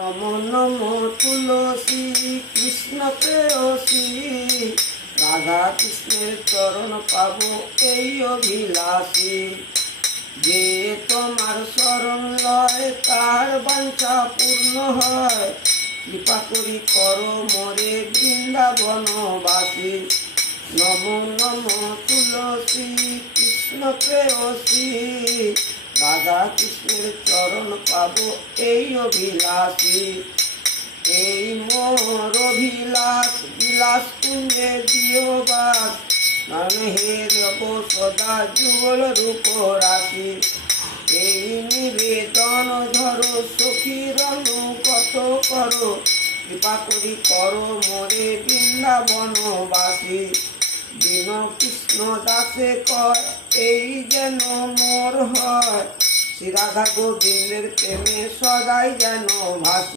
নম নম তুলসী কৃষ্ণ প্রেয়সী, রাধা কৃষ্ণের চরণ পাব এই অভিলাষী। যে তোমার শরণ লয় তার বাঞ্ছা পূর্ণ হয়, কৃপা করি করো মোরে বৃন্দাবনবাসী। নম নম তুলসী কৃষ্ণ প্রেয়সী, রাধা কৃষ্ণের চরণ পাব এই অভিলাষী। এই মোর অভিলাষ বিলাস কুঞ্জে দিও বাস, মানে হে দেব সদা যুগল রূপ রাশি। এই নিবেদন ধরো সখীর অনুগত করো, কৃপা করি করো মোরে বৃন্দাবনবাসী। দীন কৃষ্ণ দাসে কয় এই যেন মোর হয়, শ্রী রাধা গোবিন্দের প্রেমে সদাই যেন ভাসি।